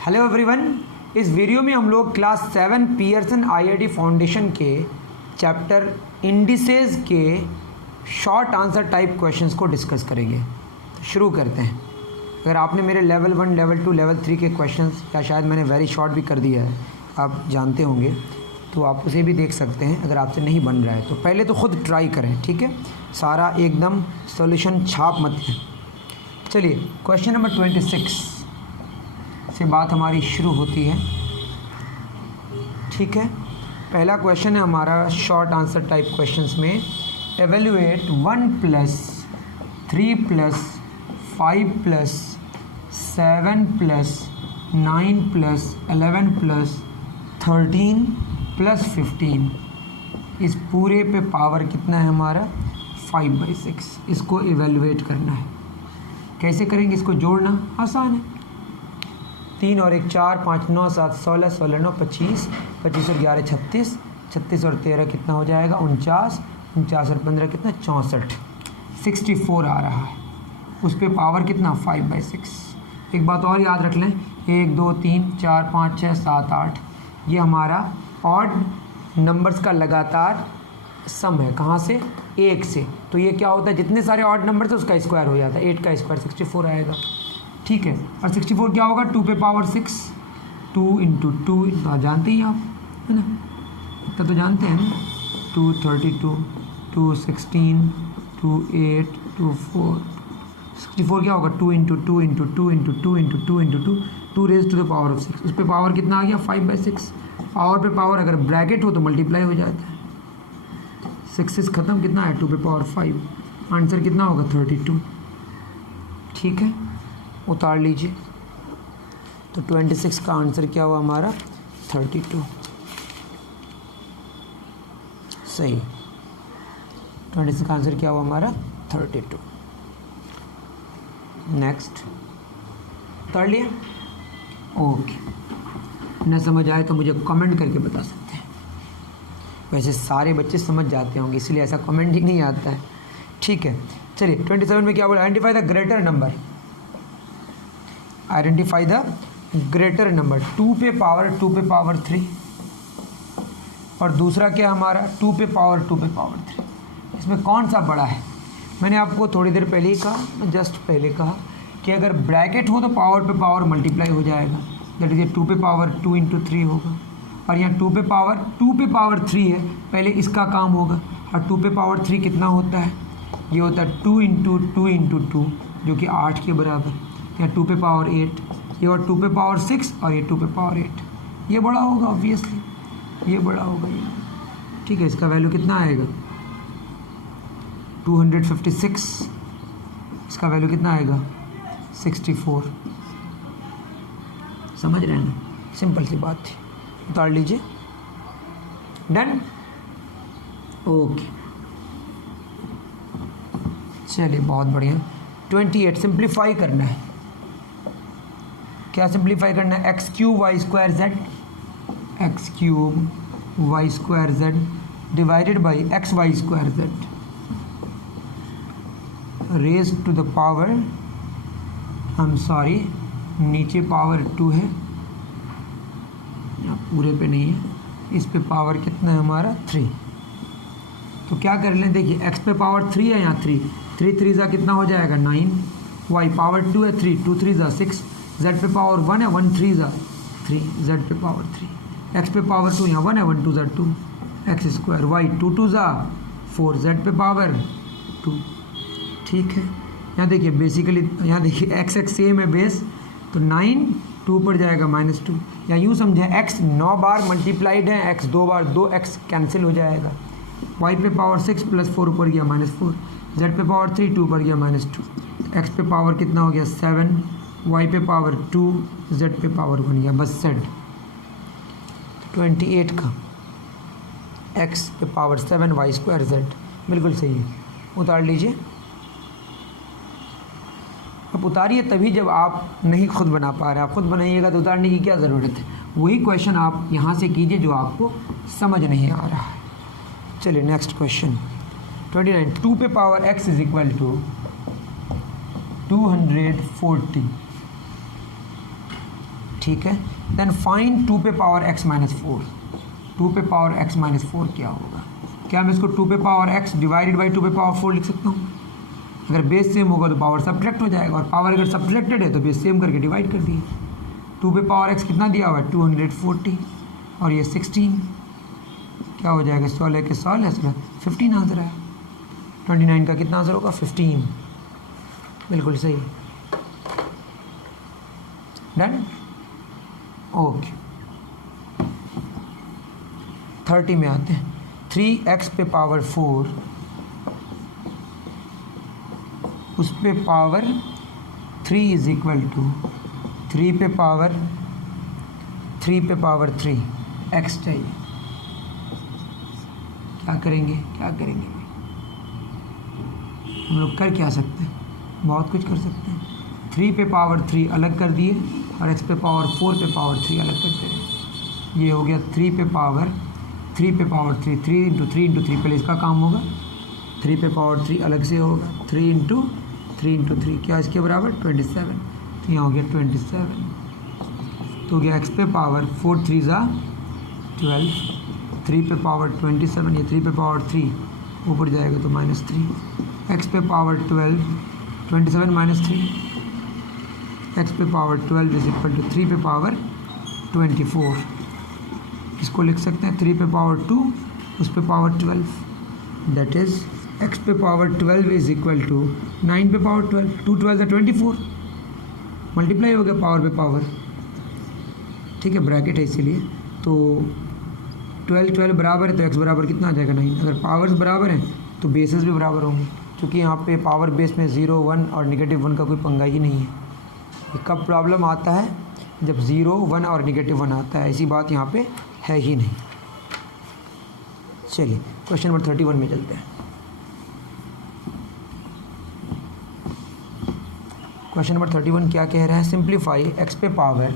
Hello everyone, इस video में हम लोग क्लास 7 पियर्सन आईआईटी फाउंडेशन के चैप्टर इंडिसेस के शॉर्ट आंसर टाइप क्वेश्चंस को डिस्कस करेंगे। तो शुरू करते हैं। अगर आपने मेरे लेवल 1, लेवल 2, लेवल 3 के क्वेश्चंस या शायद मैंने वेरी शॉर्ट भी कर दिया है, आप जानते होंगे, तो आप उसे भी देख सकते हैं अगर आपसे नहीं बन रहा है तो। पहले तो ख़ुद ट्राई करें, ठीक है, सारा एकदम सॉल्यूशन छाप मत लें। चलिए क्वेश्चन नंबर 26 से बात हमारी शुरू होती है, ठीक है। पहला क्वेश्चन है हमारा शॉर्ट आंसर टाइप क्वेश्चंस में, एवेल्युएट 1 + 3 + 5 + 7 + 9 + 11 + 13 + 15, इस पूरे पे पावर कितना है हमारा 5/6। इसको एवेल्युएट करना है। कैसे करेंगे? इसको जोड़ना आसान है। 3 और 1 4, 5 9 7 16, 16 9 25, 25 और 11 36, 36 और 13 कितना हो जाएगा 49, 49 और 15 कितना 64, 64 आ रहा है। उस पर पावर कितना 5/6। एक बात और याद रख लें, 1 2 3 4 5 6 7 8, ये हमारा ऑड नंबर्स का लगातार सम है। कहाँ से? 1 से। तो ये क्या होता है, जितने सारे ऑड नंबर्स है उसका स्क्वायर हो जाता है। 8 का स्क्वायर 64 आएगा, ठीक है। और 64 क्या होगा 2 पे पावर 6, 2 × 2 जानते ही आप, है ना, इतना तो जानते हैं ना। 2 32, 2 16, 2 8, 2 4, 64 क्या होगा 2 × 2 × 2 × 2 × 2 × 2 × 2, 2 raised to the power of 6। उस पर पावर कितना आ गया 5/6। पावर पे पावर अगर ब्रैकेट हो तो मल्टीप्लाई हो जाता है। 6 ख़त्म, कितना है 2 पे पावर 5। आंसर कितना होगा 32, ठीक है। उतार लीजिए। तो 26 का आंसर क्या हुआ हमारा 32, सही। 26 का आंसर क्या हुआ हमारा 32। नेक्स्ट, उतार लिया, ओके। न समझ आए तो मुझे कमेंट करके बता सकते हैं। वैसे सारे बच्चे समझ जाते होंगे, इसलिए ऐसा कमेंट ही नहीं आता है, ठीक है। चलिए 27 में क्या बोला, identify the greater number. Identify the greater number. 2 पे पावर 3 और दूसरा क्या हमारा 2 पे पावर 3। इसमें कौन सा बड़ा है? मैंने आपको थोड़ी देर पहले ही कहा, जस्ट पहले कहा कि अगर ब्रैकेट हो तो पावर पे पावर मल्टीप्लाई हो जाएगा। दैट इज 2 पे पावर 2 × 3 होगा। और यहाँ 2 पे पावर 3 है, पहले इसका काम होगा। और 2 पे पावर 3 कितना होता है? ये होता है 2 × 2 × 2, जो कि 8 के बराबर। या 2 पे पावर 8, ये और 2 पे पावर 6 और ये 2 पे पावर 8। ये बड़ा होगा ऑब्वियसली, ये बड़ा होगा ये, ठीक है। इसका वैल्यू कितना आएगा 256। इसका वैल्यू कितना आएगा 64। समझ रहे हैं ना, सिंपल सी बात थी। उतार लीजिए, डन, ओके। चलिए बहुत बढ़िया। 28 सिंप्लीफाई करना है। क्या सिंप्लीफाई करना है? x³ y² z, x³ y² z divided by xy² z raise to the power, नीचे पावर 2 है, यहाँ पूरे पे नहीं है, इस पे पावर कितना है हमारा 3। तो क्या कर लें, देखिए x पे पावर 3 है, यहाँ 3 3 कितना हो जाएगा 9, y पावर 2 है 3 2 3 6, z पे पावर 1 है 1 3 3, z पे पावर 3, x पे पावर 2 यहाँ 1 है 1 2 2, x², y 2 2 4, z पे पावर 2, ठीक है। यहाँ देखिए बेसिकली, यहाँ देखिए x सेम है बेस, तो 9 2 पर जाएगा -2। या यूँ समझें x 9 बार मल्टीप्लाइड है, x 2 बार, 2x कैंसिल हो जाएगा। y पे पावर 6 + 4 ऊपर गया -4, z पे पावर 3 2 पर गया -2, x पे पावर कितना हो गया 7, y पे पावर 2, z पे पावर 1 गया, बस सेट। 28 का x पे पावर 7 y² z बिल्कुल सही है। उतार लीजिए। अब उतारिए तभी जब आप नहीं खुद बना पा रहे। आप खुद बनाइएगा तो उतारने की क्या ज़रूरत है। वही क्वेश्चन आप यहाँ से कीजिए जो आपको समझ नहीं आ रहा है। चलिए नेक्स्ट क्वेश्चन 29। 2 पे पावर x = 240 ठीक है। देन फाइंड 2 पे पावर x माइनस 4। 2 पे पावर x माइनस 4 क्या होगा? क्या मैं इसको 2 पे पावर x डिवाइडेड बाई 2 पे पावर 4 लिख सकता हूँ? अगर बेस सेम होगा तो पावर सब्ट्रैक्ट हो जाएगा, और पावर अगर सब्ट्रैक्टेड है तो बेस सेम करके डिवाइड कर दिए। 2 पे पावर x कितना दिया हुआ है? 240, और ये 16 क्या हो जाएगा? 16 के 16 15 आंसर है। 29 का कितना आंसर होगा? 15। बिल्कुल सही। डन। ओके 30 में आते हैं। 3x पे पावर 4 उस पे पावर 3 इज इक्वल टू 3 पे पावर 3 x चाहिए। क्या करेंगे हम लोग? कर क्या सकते हैं? बहुत कुछ कर सकते हैं। 3 पे पावर 3 अलग कर दिए और x पे पावर 4 पे पावर 3 अलग करते हैं। ये हो गया 3 पे पावर 3 3 इंटू 3 पहले इसका काम होगा। 3 पे पावर 3 अलग से होगा। 3 इंटू 3 क्या इसके बराबर? 27। तो यहाँ हो गया 27। तो हो गया x पे पावर 4 3 ज़ा 12, 3 पे पावर 27, ये 3 पे पावर 3 ऊपर जाएगा तो -3। x पे पावर 12 27 -3, x पे पावर 12 इज इक्वल टू 3 पे पावर 24। इसको लिख सकते हैं 3 पे पावर 2 उस पे पावर 12, दैट इज़ x पे पावर 12 इज इक्वल टू 9 पे पावर 12, 2 12 24, मल्टीप्लाई हो गया पावर पे पावर। ठीक है, ब्रैकेट है इसीलिए। तो 12 बराबर है तो x बराबर कितना आ जाएगा? 9। अगर पावर्स बराबर हैं तो बेसेस भी बराबर होंगे, क्योंकि यहाँ पे पावर बेस में 0 1 और -1 का कोई पंगा ही नहीं है। ये कब प्रॉब्लम आता है? जब 0 1 और -1 आता है। ऐसी बात यहाँ पे है ही नहीं। चलिए क्वेश्चन नंबर 31 में चलते हैं। क्वेश्चन नंबर 31 क्या कह रहा है? सिंप्लीफाई x पे पावर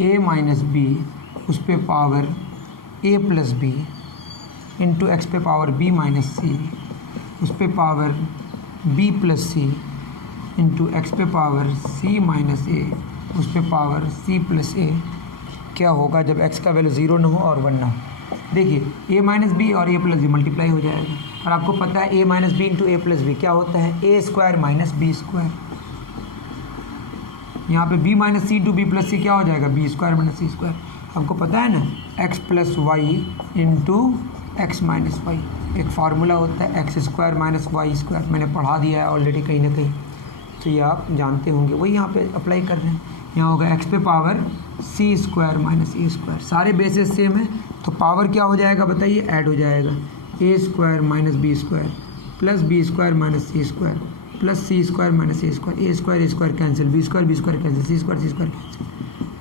a माइनस बी उस पे power a plus b into x पे पावर b माइनस सी उस पे power b plus c into x पे पावर c माइनस a उस पे पावर c प्लस a क्या होगा जब x का वैल्यू 0 ना हो और 1 ना हो? देखिए a माइनस बी और a प्लस बी मल्टीप्लाई हो जाएगा, और आपको पता है a minus B into a plus B क्या होता है? a square minus B square. यहाँ पे b minus C to B plus C क्या हो जाएगा? b स्क्वायर माइनस सी स्क्वायर। आपको पता है ना x plus Y into x minus Y, एक फार्मूला होता है x square minus Y square. मैंने पढ़ा दिया है ऑलरेडी कहीं ना कहीं, तो ये आप जानते होंगे, वही यहाँ पे अप्लाई कर रहे हैं। यहाँ होगा x पे power c square minus a square. सारे बेसिस सेम है तो पावर क्या हो जाएगा बताइए? ऐड हो जाएगा। a square minus B square plus b square minus C square plus c square minus a square cancel, b square cancel, c square cancel.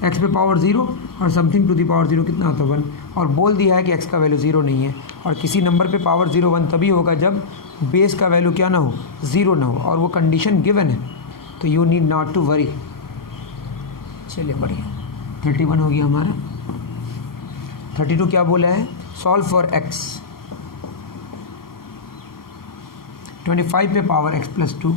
x पे पावर 0 और समथिंग टू दी पावर 0 कितना होता है? 1। और बोल दिया है कि x का वैल्यू 0 नहीं है, और किसी नंबर पे पावर 0 1 तभी होगा जब बेस का वैल्यू क्या ना हो? 0 ना हो, और वो कंडीशन गिवन है, तो you need not to worry. चलिए बढ़िया, 31 हो गया हमारा। 32 क्या बोला है? सॉल्व फॉर x 25 पे पावर x प्लस 2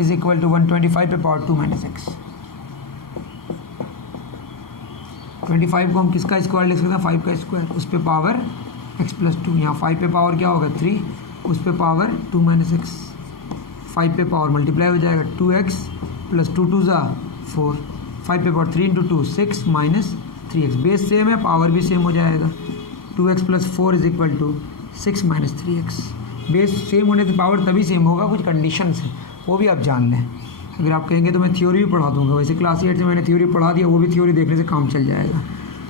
इज इक्वल टू 125 पे पावर 2 माइनस एक्स। 25 को हम किसका स्क्वायर लिख सकते हैं? 5 का स्क्वायर, उस पे पावर x प्लस 2। यहाँ 5 पे पावर क्या होगा? 3, उस पे पावर 2 माइनस एक्स। 5 पे पावर मल्टीप्लाई हो जाएगा 2x प्लस 2 2 ज़ा 4। 5 पे power 3 into 2 6 minus 3x। Base same है, पावर भी सेम हो जाएगा। 2x plus 4 is equal to 6 minus 3x। Base same होने से पावर तभी सेम होगा, कुछ कंडीशंस हैं वो भी आप जान लें। अगर आप कहेंगे तो मैं थ्योरी भी पढ़ा दूंगा, वैसे क्लास 8 से मैंने थ्योरी पढ़ा दिया, वो भी थ्योरी देखने से काम चल जाएगा।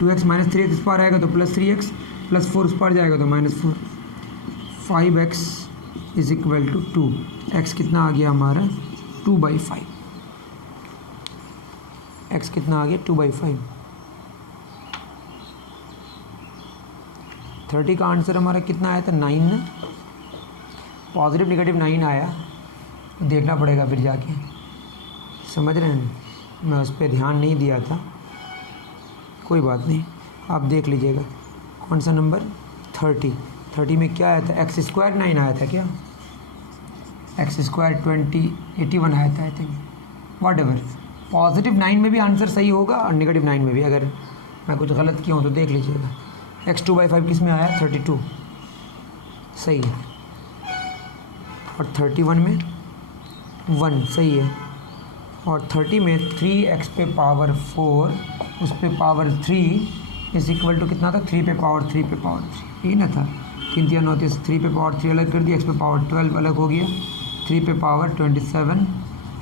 2x माइनस 3x इस पार आएगा तो प्लस 3x, प्लस 4 उस पार जाएगा तो minus 4। 5x is equal to 2। x कितना आ गया हमारा? 2/5। x कितना आ गया? 2/5। 30 का आंसर हमारा कितना आया था? 9 ना? पॉजिटिव नेगेटिव 9 आया, देखना पड़ेगा फिर जाके, समझ रहे हैं? मैं उस पर ध्यान नहीं दिया था, कोई बात नहीं, आप देख लीजिएगा। कौन सा नंबर? 30 में क्या आया था? एक्स स्क्वायर 9 आया था क्या? एक्स स्क्वायर 81 आया था आई थिंक, वॉट एवर। +9 में भी आंसर सही होगा और -9 में भी। अगर मैं कुछ गलत किया हूँ तो देख लीजिएगा। x 2/5 किस में आया? 32, सही है। और 31 में 1, सही है। और 30 में 3x पे पावर 4 उस पे पावर 3 इज इक्वल टू कितना था? 3 पे पावर 3 पे पावर 3, यही ना था। 3 3 9 3 पे पावर 3 अलग कर दिया, x पे पावर 12 अलग हो गया, 3 पे पावर 27,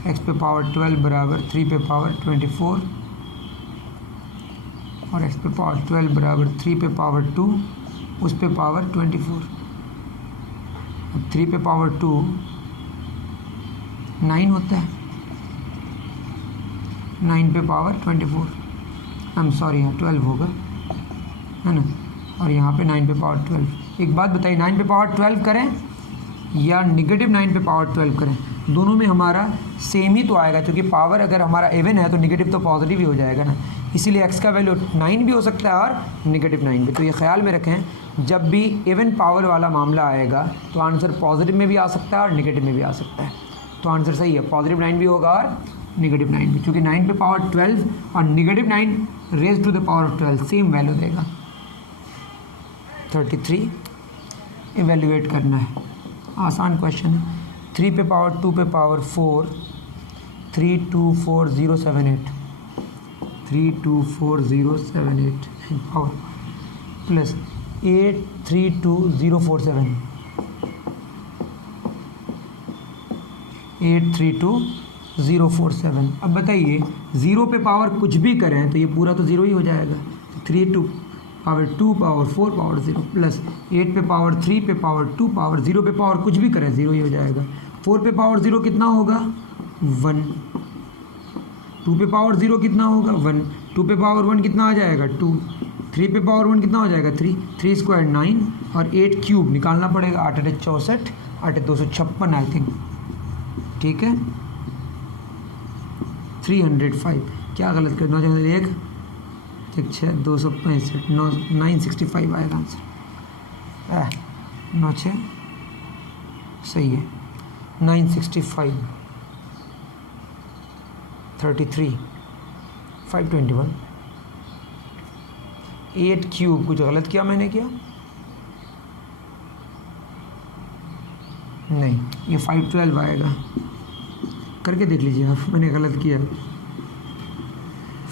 x पे पावर 12 बराबर 3 पे पावर 24 और x पे पावर 12 बराबर 3 पे पावर 2 उस पे पावर 24। 3 पे पावर 2 9 होता है, 9 पे पावर 24, आई एम सॉरी यहाँ 12 होगा, है ना। और यहाँ पे 9 पे पावर 12। एक बात बताइए, 9 पे पावर 12 करें या -9 पे पावर 12 करें, दोनों में हमारा सेम ही तो आएगा, क्योंकि पावर अगर हमारा इवन है तो नेगेटिव तो पॉजिटिव ही हो जाएगा ना। इसीलिए x का वैल्यू 9 भी हो सकता है और -9 भी। तो ये ख्याल में रखें, जब भी इवन पावर वाला मामला आएगा तो आंसर पॉजिटिव में भी आ सकता है और नेगेटिव में भी आ सकता है। तो आंसर सही है, +9 भी होगा और -9 भी, क्योंकि 9 पे पावर 12 और -9 raise to the power of 12 same value देगा। 33 इवेल्युएट करना है, आसान क्वेश्चन है। 3 पे पावर 2 पे पावर 4 324078 324078 पावर प्लस 832047 832047। अब बताइए, 0 पे पावर कुछ भी करें तो ये पूरा तो 0 ही हो जाएगा। 3 to power 2 power 4 power 0 plus 8 पे पावर 3 पे पावर 2 पावर 0 पे पावर कुछ भी करें 0 ही हो जाएगा। 4 पे पावर 0 कितना होगा? 1। 2 पे पावर 0 कितना होगा? 1। 2 पे पावर 1 कितना आ जाएगा? 2। 3 पे पावर 1 कितना हो जाएगा? 3। 3 स्क्वायर 9 और 8 क्यूब निकालना पड़ेगा। 8 8 64, 8 256 आई थिंक, ठीक है। 305, क्या गलत करना चाहिए? 1 6 265 965 आएगा आंसर। 9 6 सही है। 965 33 521 8 क्यूब। कुछ गलत किया मैंने? क्या नहीं, ये 512 आएगा, करके देख लीजिए आप, मैंने गलत किया।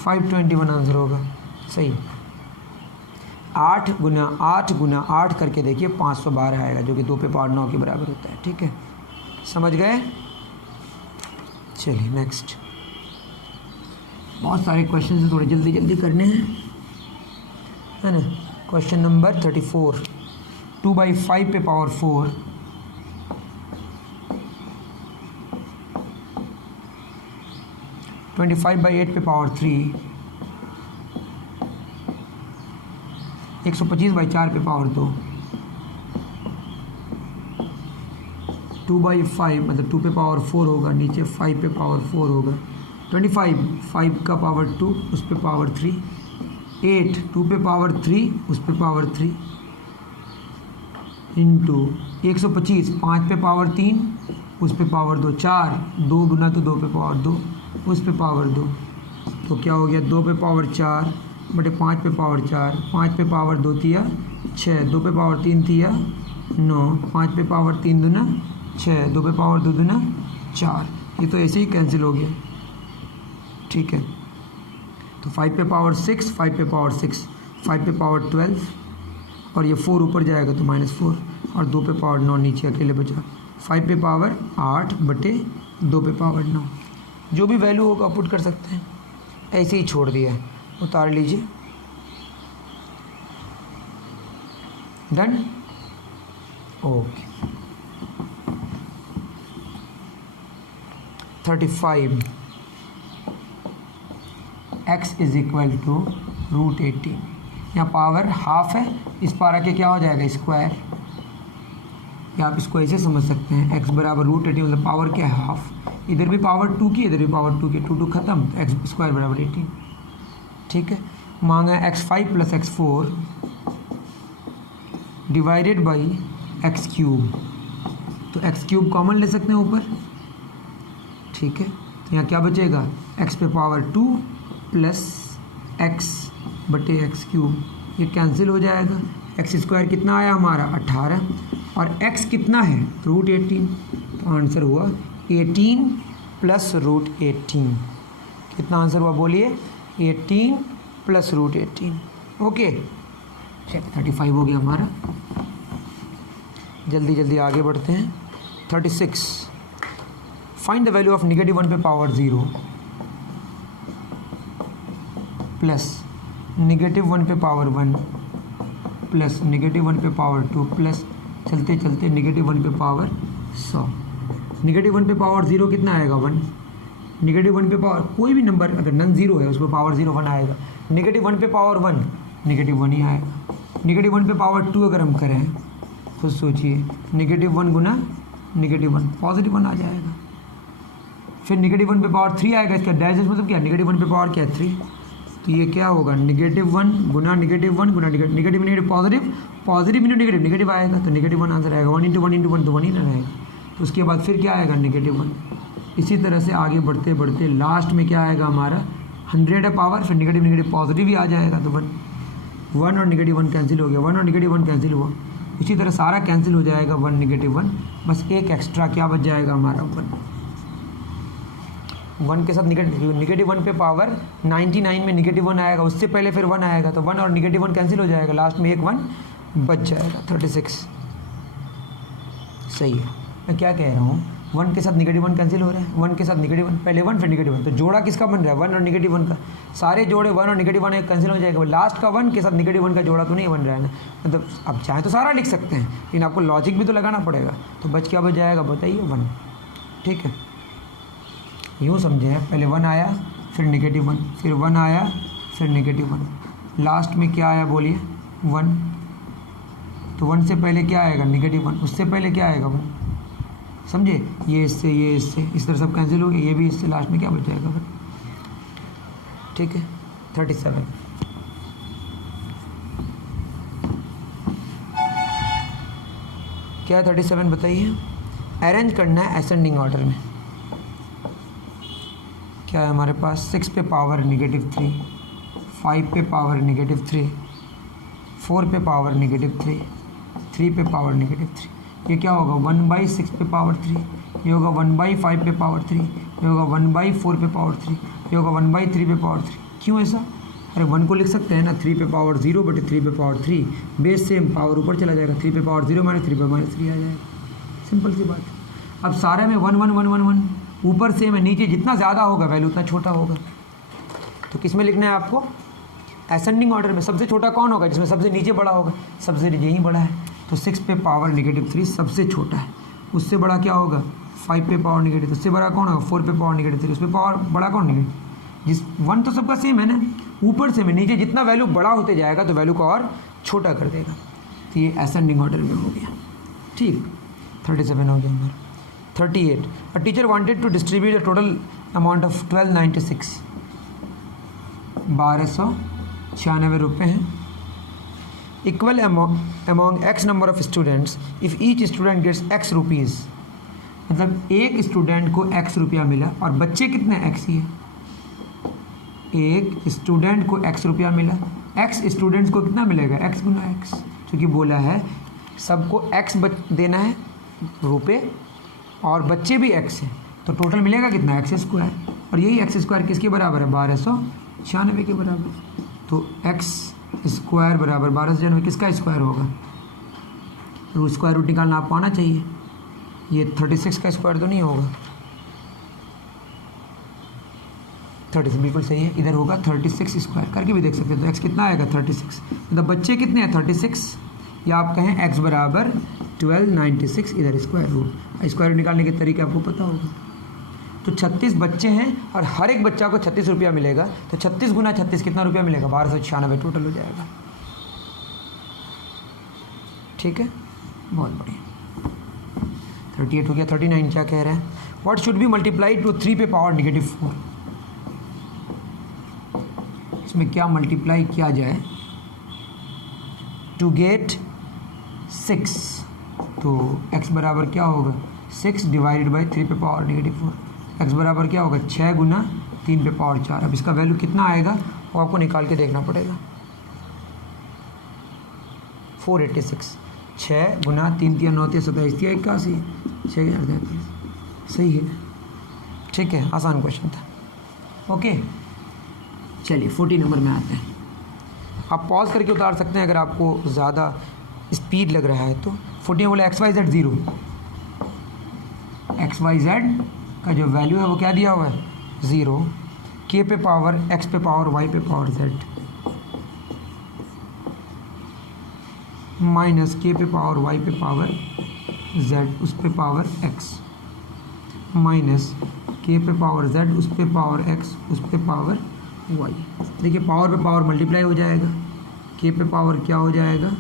521 आंसर होगा, सही। 8 गुना 8 करके देखिए 512 आएगा, जो कि 2 पे पावर 9 के बराबर होता है, ठीक है। समझ गए? चलिए नेक्स्ट। बहुत सारे क्वेश्चन हैं, थोड़े जल्दी जल्दी करने हैं, है ना। क्वेश्चन नंबर 34, 2/5 पे पावर 4 25/8 पे पावर 3 125/4 पे पावर 2 2/5 मतलब 2 पे पावर 4 होगा, नीचे 5 पे पावर 4 होगा। 25 5 का पावर 2 उस पे पावर 3 8 2 पे पावर 3 उस पे पावर 3 इंटू 125 5 पे पावर 3 उस पे पावर 2 4 2 गुना तो 2 पे पावर 2 उस पे पावर 2, तो क्या हो गया? 2 पे पावर 4 बटे 5 पे पावर 4, 5 पे पावर 2 थिया 6, 2 पे पावर 3 थिया 9, 5 पे पावर 3 दूना 6, 2 पे पावर 2 दूना 4। ये तो ऐसे ही कैंसिल हो गया, ठीक है। तो 5 पे पावर 6 5 पे पावर 6 5 पे पावर 12 और ये 4 ऊपर जाएगा तो -4 और 2 पे पावर 9 नीचे अकेले बचा। 5 पे पावर 8 बटे 2 पे पावर 9, जो भी वैल्यू होगा पुट कर सकते हैं, ऐसे ही छोड़ दिया है, उतार लीजिए। Done, okay. 35 x is equal to √18। यहाँ पावर हाफ है, इस पारा के क्या हो जाएगा? स्क्वायर। या आप इसको ऐसे समझ सकते हैं, x बराबर √18 मतलब पावर क्या है? हाफ। इधर भी पावर 2 की, इधर भी पावर 2 की, 2 2 खत्म, तो x स्क्वायर बराबर 18, ठीक है। मांगा x5 + x4 divided by x³ तो एक्स क्यूब कॉमन ले सकते हैं ऊपर, ठीक है। तो यहाँ क्या बचेगा, एक्स पे पावर 2 प्लस एक्स बटे एक्स क्यूब, ये कैंसिल हो जाएगा। एक्स स्क्वायर कितना आया हमारा 18 और एक्स कितना है √18, तो आंसर हुआ 18 प्लस √18। कितना आंसर हुआ बोलिए, 18 प्लस √18। ओके चलिए 35 हो गया हमारा। जल्दी जल्दी आगे बढ़ते हैं। 36 फाइंड द वैल्यू ऑफ -1 पे पावर 0 प्लस -1 पे पावर 1 प्लस -1 पे पावर 2 प्लस चलते चलते -1 पे पावर 100। -1 पे पावर 0 कितना आएगा 1, -1 पे पावर कोई भी नंबर अगर नन ज़ीरो है उस पर पावर 0 1 आएगा। -1 पे पावर 1 -1 ही आएगा। -1 पे पावर 2 अगर हम करें खुद सोचिए, -1 गुना -1 पॉजिटिव 1 आ जाएगा। फिर -1 पे पावर 3 आएगा, इसका डायरेक्ट मतलब क्या, -1 पे पावर क्या है 3, तो ये क्या होगा -1 गुना -1 गुना negative positive, positive into negative आएगा, तो -1 आंसर आएगा। 1 इंटू 1 इंटू 1 तो 1 ही ना रहेगा। तो उसके बाद फिर क्या आएगा -1। इसी तरह से आगे बढ़ते बढ़ते लास्ट में क्या आएगा हमारा 100 है पावर, फिर नेगेटिव पॉजिटिव ही आ जाएगा, तो 1 और -1 कैंसिल हो गया, 1 और -1 कैंसिल हुआ। इसी तरह सारा कैंसिल हो जाएगा 1 -1, बस एक एक्स्ट्रा क्या बच जाएगा हमारा 1 के साथ -1 पे पावर 99 में -1 आएगा, उससे पहले फिर 1 आएगा, तो 1 और -1 कैंसिल हो जाएगा, लास्ट में एक 1 बच जाएगा। 36 सही है। मैं क्या कह रहा हूँ, 1 के साथ -1 कैंसिल हो रहा है, 1 के साथ -1 पहले 1 फिर -1, तो जोड़ा किसका बन रहा है 1 और -1 का, सारे जोड़े 1 और -1 कैंसिल हो जाएगा, लास्ट का 1 के साथ -1 का जोड़ा तो नहीं बन रहा है ना। मतलब अब चाहे तो सारा लिख सकते हैं, लेकिन आपको लॉजिक भी तो लगाना पड़ेगा। तो बच क्या बच जाएगा बताइए 1, ठीक है। यूँ समझे, पहले 1 आया फिर -1, फिर 1 आया फिर -1, लास्ट में क्या आया बोलिए 1, तो 1 से पहले क्या आएगा -1, उससे पहले क्या आएगा 1, समझे। ये इससे इस तरह सब कैंसिल हो गया, ये भी इससे, लास्ट में क्या बच जाएगा फिर, ठीक है। 37 क्या है 37 बताइए। अरेंज करना है असेंडिंग ऑर्डर में। क्या है हमारे पास 6 पे पावर -3, 5 पे पावर -3, 4 पे पावर -3, 3 पे पावर -3। ये क्या होगा 1/6 पे पावर 3, ये होगा 1/5 पे पावर 3, ये होगा 1/4 पे पावर 3, ये होगा 1/3 पे पावर 3। क्यों ऐसा, अरे 1 को लिख सकते हैं ना 3 पे पावर 0 बटे 3 पे पावर 3, बेस सेम पावर ऊपर चला जाएगा, 3 पे पावर 0 माइनस 3 पे माइनस 3 आ जाएगा, सिंपल सी बात। अब सारे में 1 1 1 1 1 ऊपर सेम है, नीचे जितना ज़्यादा होगा वैल्यू उतना छोटा होगा। तो किस में लिखना है आपको, असेंडिंग ऑर्डर में। सबसे छोटा कौन होगा, जिसमें सबसे नीचे बड़ा होगा, सबसे यही बड़ा है। तो 6 पे पावर -3 सबसे छोटा है, उससे बड़ा क्या होगा 5 पे पावर -3, उससे बड़ा कौन होगा 4 पे पावर -3, उस पर पावर बड़ा कौन नेगेटिव, जिस 1 तो सबका सेम है ना, ऊपर से में नीचे जितना वैल्यू बड़ा होते जाएगा तो वैल्यू को और छोटा कर देगा। तो ये असेंडिंग ऑर्डर में हो गया, ठीक। 37 हो गया हमारा। 38 a teacher wanted to distribute the total amount of 1296, 1296 रुपये हैं, equal among x number of students if each student gets x rupees. मतलब एक स्टूडेंट को एक्स रुपया मिला और बच्चे कितने एक्स ही है, एक स्टूडेंट को एक्स रुपया मिला, एक्स स्टूडेंट्स को कितना मिलेगा एक्स गुना एक्स, क्योंकि बोला है सबको एक्स देना है रुपये और बच्चे भी एक्स हैं, तो टोटल मिलेगा कितना एक्स स्क्वायर, और यही एक्स स्क्वायर किसके बराबर है 1296 के बराबर। तो एक्स स्क्वायर बराबर 1296 किसका स्क्वायर होगा, स्क्वायर रूट निकालना आपको आना चाहिए। ये 36 का स्क्वायर तो नहीं होगा, 36 बिल्कुल सही है, इधर होगा 36 स्क्वायर, करके भी देख सकते हैं। तो एक्स कितना आएगा 36, मतलब बच्चे कितने हैं 36, या आप कहें एक्स बराबर 1296, इधर स्क्वायर रूट। स्क्वायर रूट निकालने के तरीके आपको पता होगा। तो 36 बच्चे हैं और हर एक बच्चा को 36 रुपया मिलेगा, तो 36 गुना 36 कितना रुपया मिलेगा 1296 टोटल हो जाएगा, ठीक है, बहुत बढ़िया। 38 हो गया। 39 क्या कह रहे हैं, what should be multiplied to 3 पे पावर -4। इसमें क्या मल्टीप्लाई किया जाए टू गेट 6, तो x बराबर क्या होगा 6 डिवाइडेड बाई 3 पे पावर -4। x बराबर क्या होगा 6 गुना 3 पे पावर 4। अब इसका वैल्यू कितना आएगा वो आपको निकाल के देखना पड़ेगा। 486, 6 गुना 3 3 9 3 27 3 81, 6,033। सही है, ठीक है, आसान क्वेश्चन था। ओके, चलिए 40 नंबर में आते हैं। आप पॉज करके उतार सकते हैं अगर आपको ज़्यादा स्पीड लग रहा है तो। 40 में बोला XYZ 0, XYZ का जो वैल्यू है वो क्या दिया हुआ है 0, K पे पावर X पे पावर Y पे पावर Z माइनस K पे पावर Y पे पावर Z उस पे पावर X माइनस K पे पावर Z उस पे पावर X उस पे पावर Y। देखिए पावर पे पावर मल्टीप्लाई हो जाएगा, K पे पावर क्या हो जाएगा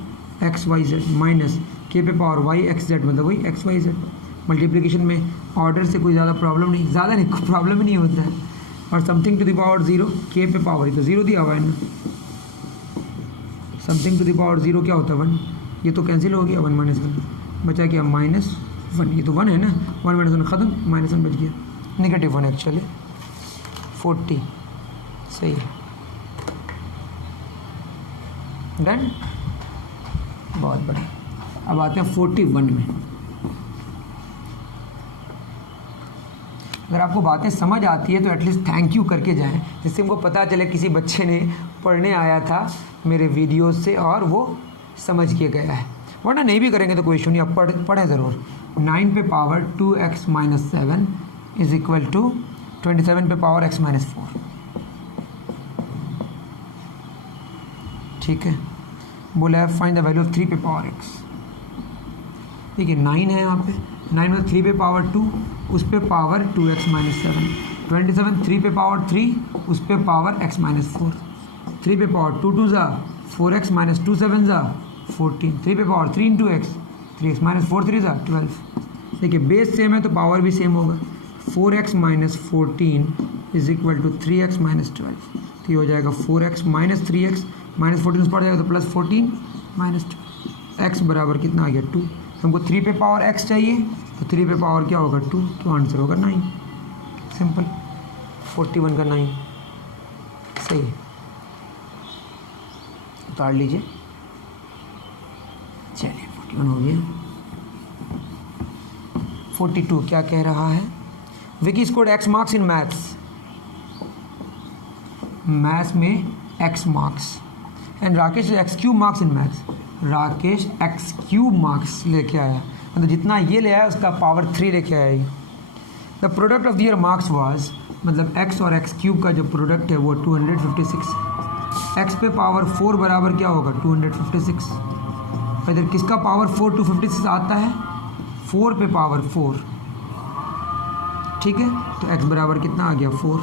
XYZ माइनस K पे पावर YXZ मतलब वही XYZ। मल्टीप्लिकेशन में ऑर्डर से कोई ज़्यादा प्रॉब्लम नहीं, ज़्यादा नहीं प्रॉब्लम ही नहीं होता है। और something to the power 0, K पे पावर ही तो 0 दिया हुआ है ना, समथिंग टू द पावर 0 क्या होता है 1, ये तो कैंसिल हो गया 1 - 1 बचा क्या -1, ये तो 1 है ना, 1 - 1 ख़त्म, -1 बच गया, -1 एक्चुअली। 40 सही है, डन, बहुत बढ़िया। अब आते हैं 41 में। अगर आपको बातें समझ आती है तो एटलीस्ट थैंक यू करके जाएं, जिससे हमको पता चले किसी बच्चे ने पढ़ने आया था मेरे वीडियो से और वो समझ के गया है। वरना नहीं भी करेंगे तो कोई इशू नहीं, आप पढ़ें ज़रूर। 9 पे power 2x - 7 is equal to 27 पे पावर x - 4, ठीक है। बोला है फाइंड द वैल्यू ऑफ 3 पे पावर x। देखिए 9 है यहाँ पे, 9 में 3 पे पावर 2 उस पे पावर 2x - 7, 27 3 पे पावर 3 उस पे पावर x - 4, 3 पे पावर 2 2 ज़ा 4x - 2 7 ज़ा 14, 3 पे पावर 3 × x 3x - 4 3 ज़ा 12। देखिए बेस सेम है तो पावर भी सेम होगा, 4x - 14 is equal to 3x - 12, तो ये हो जाएगा 4x - 3x -14 उस पर जाएगा तो +14 -2, x बराबर कितना आ गया 2। हमको 3 पे पावर x चाहिए तो 3 पे पावर क्या होगा 2, तो आंसर होगा 9, सिंपल। 41 का 9 सही है, उतार लीजिए। चलिए 41 हो गया। 42 क्या कह रहा है, Vicky scored x marks in maths, maths में x marks and Rakesh x³ marks in maths. Rakesh x³ marks लेके आया, मतलब जितना ये ले आया उसका पावर 3 लेके आया। The product of their marks was, मतलब x और x³ का जो प्रोडक्ट है वो 256, x पे पावर 4 बराबर क्या होगा 256। इधर किसका पावर 4 256 आता है 4 पे पावर 4, ठीक है, तो x बराबर कितना आ गया 4।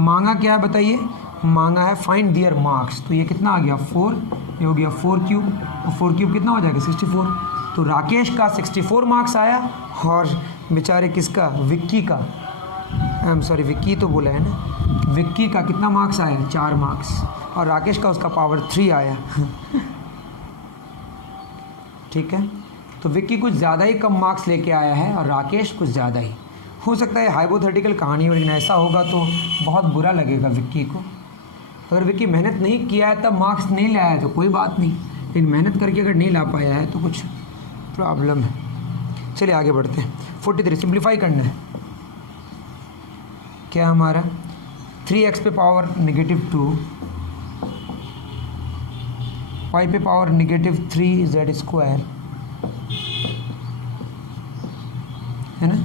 मांगा क्या है बताइए, मांगा है फाइंड दियर मार्क्स, तो ये कितना आ गया 4, ये हो गया 4³ और 4³ कितना हो जाएगा 64। तो राकेश का 64 मार्क्स आया और बेचारे किसका विक्की का, आई एम सॉरी विक्की तो बोला है ना, विक्की का कितना मार्क्स आया 4 मार्क्स और राकेश का उसका पावर 3 आया ठीक है। तो विक्की कुछ ज़्यादा ही कम मार्क्स लेके आया है और राकेश कुछ ज़्यादा ही। हो सकता है हाइपोथेटिकल कहानी, लेकिन ऐसा होगा तो बहुत बुरा लगेगा विक्की को। अगर विक्की मेहनत नहीं किया है तब मार्क्स नहीं लाया है तो कोई बात नहीं, लेकिन मेहनत करके अगर नहीं ला पाया है तो कुछ प्रॉब्लम है। चलिए आगे बढ़ते हैं। 43 सिंप्लीफाई करना है। क्या हमारा 3x पे पावर -2 y पे पावर -3z² है ना,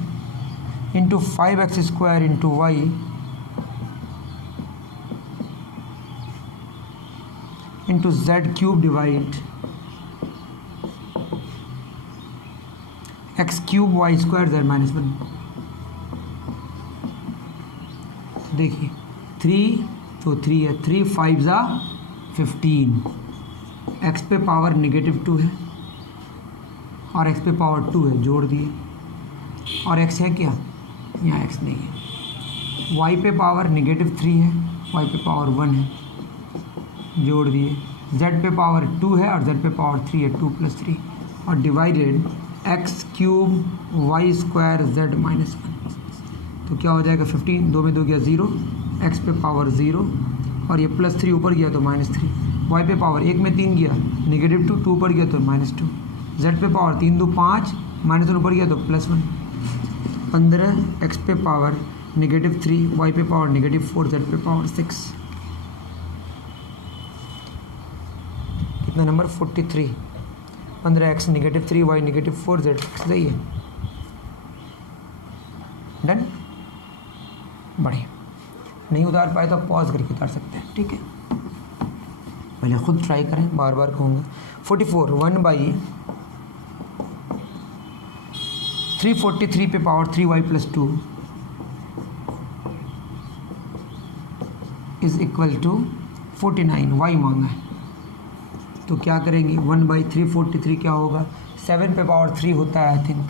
into 5x² into y into z³ divide x³ y² z -1। देखिए 3 तो 3 है, 3 5 ज़ा 15, x पे पावर -2 है और x पे पावर 2 है, जोड़ दिए, और x है क्या, यहाँ x नहीं है। y पे पावर -3 है, y पे पावर 1 है, जोड़ दिए। z पे पावर 2 है और z पे पावर 3 है, 2 + 3, और divided x cube y square z minus 1, तो क्या हो जाएगा 15, 2 में 2 गया 0, एक्स पे पावर 0 और ये +3 ऊपर गया तो -3, वाई पे पावर 1 में 3 गया -2, 2 ऊपर गया तो -2, जेड पे पावर 3 2 5, -1 ऊपर गया तो +1, 15, एक्स पे पावर -3, वाई पे पावर -4, जेड पे पावर 6। कितना नंबर 43, 15x -3, वाई -4, जेड 6, सही है। डन, बढ़िया। नहीं उतार पाए तो आप पॉज करके उतार सकते हैं, ठीक है। पहले खुद ट्राई करें, बार बार कहूँगा। 44 1/343 पे power 3y + 2 is equal to 49, y मांगा है तो क्या करेंगे 1/343 क्या होगा 7 पे पावर 3 होता है आई थिंक,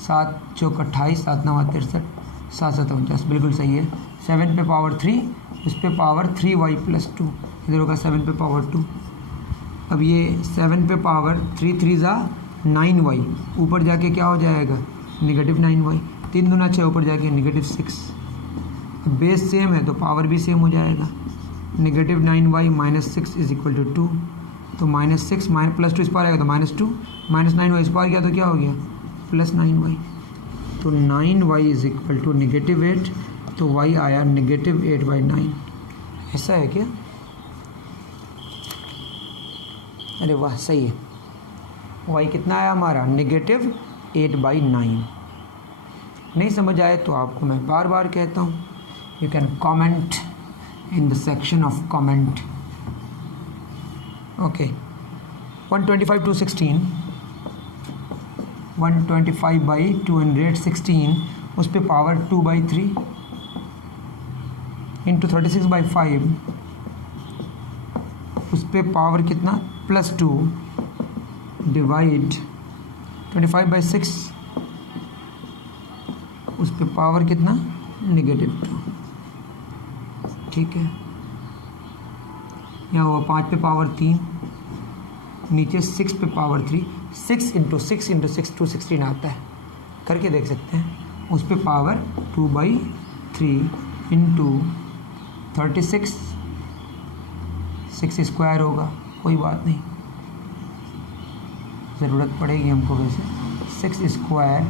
7 चौक 28, 7 9 63, 7 7 49, बिल्कुल सही है। 7 पे पावर 3, उस पे पावर 3y + 2, इधर होगा 7 पे पावर 2। अब ये 7 पे पावर 3 3 ज़ा 9y, ऊपर जाके क्या हो जाएगा -9y, 3 दूना 6, ऊपर जाके -6। अब बेस सेम है तो पावर भी सेम हो जाएगा, -9y -6 इज इक्वल टू 2, तो -6 +2 इस पार आएगा तो -2, -9y इस पार गया तो क्या हो गया +9y, तो 9y इज इक्वल टू -8, तो y आया -8/9। ऐसा है क्या? अरे वाह, सही है। y कितना आया हमारा -8/9। नहीं समझ आए तो आपको मैं बार बार कहता हूँ, you can comment in the section of comment. Okay, 125 to 16, 125/216 उस पे पावर 2/3 इंटू 36/5 उस पे पावर कितना +2 डिवाइड 25/6 उस पे पावर कितना -2, ठीक है। यहाँ हुआ 5 पे पावर 3, नीचे 6 पे पावर 3, 6 × 6 × 6 216 आता है, करके देख सकते हैं। उस पे पावर 2/3 इंटू 36, 6 स्क्वायर होगा, कोई बात नहीं, ज़रूरत पड़ेगी हमको वैसे। 6 स्क्वायर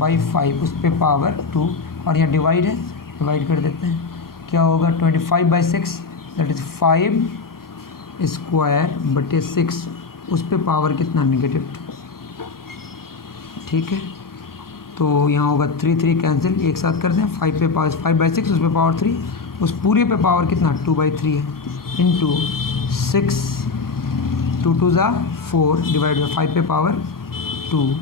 बाई 5 उस पे पावर 2 और यहाँ डिवाइड है, डिवाइड कर देते हैं, क्या होगा 25/6 दैट इज़ 5 स्क्वायर बटे 6 उस पे पावर कितना -2, ठीक है। तो यहाँ होगा 3 3 कैंसिल, एक साथ कर दें, 5 पे पावर 5/6 उस पे पावर 3, उस पूरे पे पावर कितना 2/3 है, इंटू 6 2 2 ज़ा 4 डिवाइड बाई 5 पे पावर 2